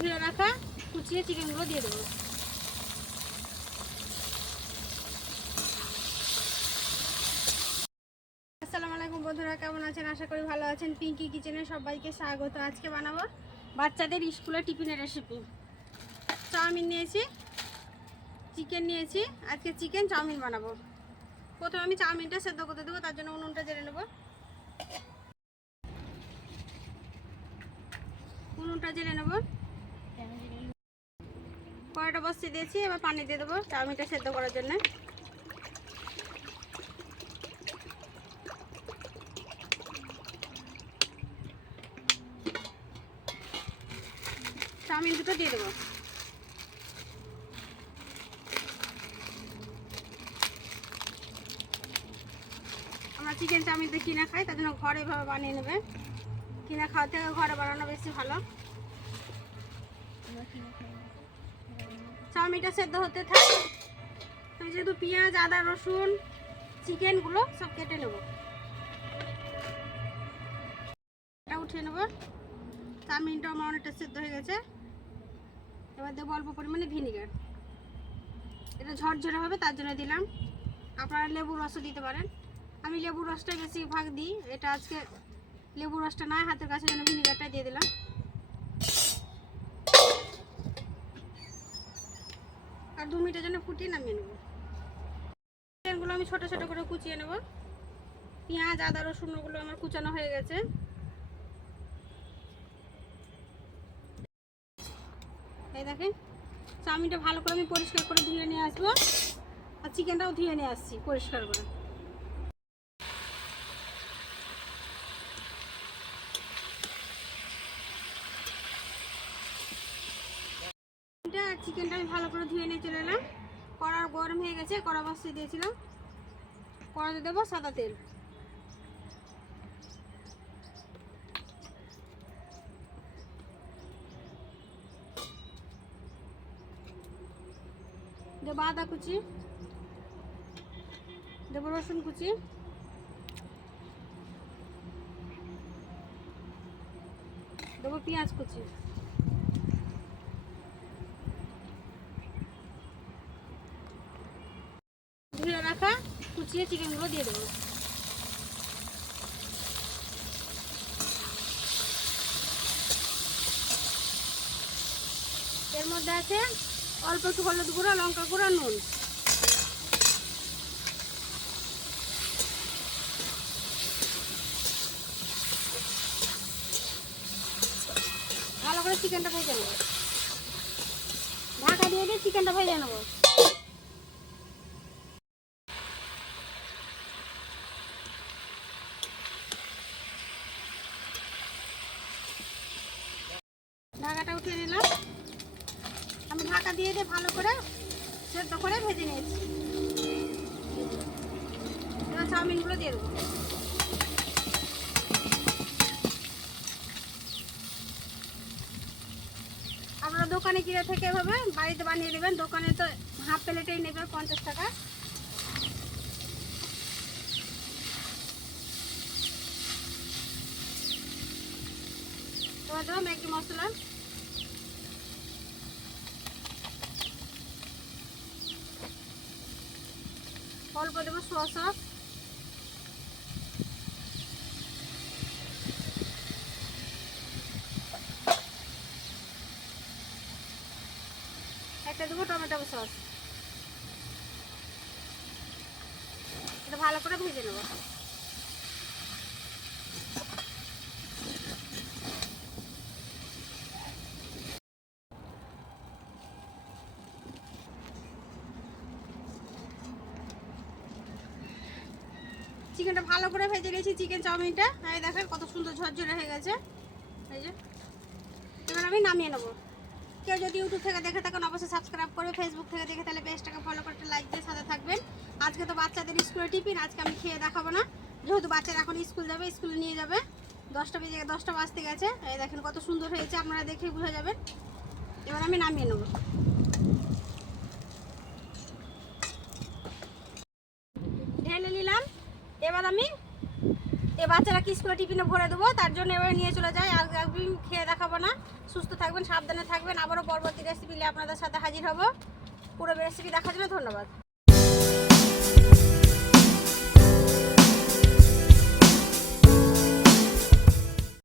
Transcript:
ধুয়ে রাখা কুচিয়ে চিকেনগুলো দিয়ে দেবো। আসসালামু আলাইকুম বন্ধুরা, কেমন আছেন? আশা করি ভালো আছেন। পিঙ্কি কিচেনে সবাইকে স্বাগত। আজকে বানাবো বাচ্চাদের স্কুলে টিফিনের রেসিপি। চাউমিন নিয়েছি, চিকেন নিয়েছি। আজকে চিকেন চাউমিন বানাবো। প্রথমে আমি চাউমিনটা সেদ্ধ করতে দেবো, তার জন্য উনুনটা জেলে নেবো। উনুনটা জেলে নেবো। কড়াইটা বসিয়ে দিয়েছি, এবার পানি দিয়ে দেবো চাউমিনটা সেদ্ধ করার জন্য। চাউমিন দুটো দিয়ে দেবো। আমরা চিকেন চাউমিন তো কিনা খাই, তার জন্য ঘরে এভাবে বানিয়ে নেবে। কিনা খাওয়ার থেকে ঘরে বানানো বেশি ভালো। চাউমিনটা সেদ্ধ হতে থাক। যেহেতু পেঁয়াজ, আদা, রসুন, চিকেনগুলো সব কেটে নেব। এটা উঠিয়ে নেব। চাউমিনটাও আমার অনেকটা সেদ্ধ হয়ে গেছে। এবার দেবো অল্প পরিমাণে ভিনিগার। এটা ঝরঝরে হবে, তার জন্য দিলাম। আপনারা লেবুর রসও দিতে পারেন। আমি লেবুর রসটাই বেশি ভাগ দিই। এটা আজকে লেবুর রসটা নয়, হাতের কাছে যেন ভিনিগারটা দিয়ে দিলাম। আর 2 মিনিটের জন্য ফুটিয়ে নামিয়ে নেব। চিকেনগুলো আমি ছোটো ছোটো করে কুচিয়ে নেব। পেঁয়াজ, আদা, রসুনগুলো আমার কুচানো হয়ে গেছে। এই দেখেন, চাউমিনটা ভালো করে আমি পরিষ্কার করে ধুয়ে নিয়ে আসবো। আর চিকেনটাও ধুয়ে নিয়ে আসছি পরিষ্কার করে। চিকেনটা আমি ভালো করে ধুয়ে নিয়ে চলে এলাম। কড়া গরম হয়ে গেছে, কড়া বসিয়ে দিয়েছিলাম। কড়াতে দেবো সাদা তেল। দেবো আদা কুচি, দেবো রসুন কুচি, দেবো পেঁয়াজ কুচি, ধুয়ে রাখা কুচিয়ে চিকেনগুলো দিয়ে দেবো। এর মধ্যে আছে অল্প একটু হলুদ গুঁড়ো, লঙ্কা গুঁড়ো, নুন। ভালো করে চিকেনটা ভেজে নেবো। ঢাকা দিয়ে দিয়ে চিকেনটা ভেজে নেবো। ঢাকাটা উঠিয়ে নিলাম। আমি ঢাকা দিয়ে দিয়ে ভালো করে সেদ্ধ করে ভেজে নিয়েছি। এবার চাউমিনগুলো দিয়ে দেবো। আপনারা দোকানে কিনে থেকে এভাবে বাড়িতে বানিয়ে নেবেন। দোকানে তো হাফ প্লেটেই নেবে 50 টাকা। এবার দেবো ম্যাগি মশলা, অল্প দেবো সোয়া সস, একটা দেবো টমেটো সস। এটা ভালো করে ভেজে নেব। চিকেনটা ভালো করে ভেজে নিয়েছি। চিকেন চাউমিনটা এই দেখেন কত সুন্দর ঝরঝরে হয়ে গেছে। এই যে এবার আমি নামিয়ে নেবো। কেউ যদি ইউটিউব থেকে দেখে থাকেন অবশ্যই সাবস্ক্রাইব করবে। ফেসবুক থেকে দেখে তাহলে পেজটাকে ফলো করতে, লাইক দিয়ে সাথে থাকবেন। আজকে তো বাচ্চাদের স্কুলে টিফিন, আজকে আমি খেয়ে দেখাবো না, যেহেতু বাচ্চারা এখন স্কুল যাবে, স্কুলে নিয়ে যাবে। 10টা বাজতে গেছে। এই দেখেন কত সুন্দর হয়েছে, আপনারা দেখেই বুঝে যাবেন। এবার আমি নামিয়ে নেব। ঢেলে নিলাম। এবার আমি বাচ্চারা কি স্কুলে টিফিনে ভরে দেবো, তার জন্য এবারে নিয়ে চলে যাই। আর একদিন খেয়ে দেখাবো না। সুস্থ থাকবেন, সাবধানে থাকবেন। আবারও পরবর্তী রেসিপি নিয়ে আপনাদের সাথে হাজির হব। পুরো রেসিপি দেখার জন্য ধন্যবাদ।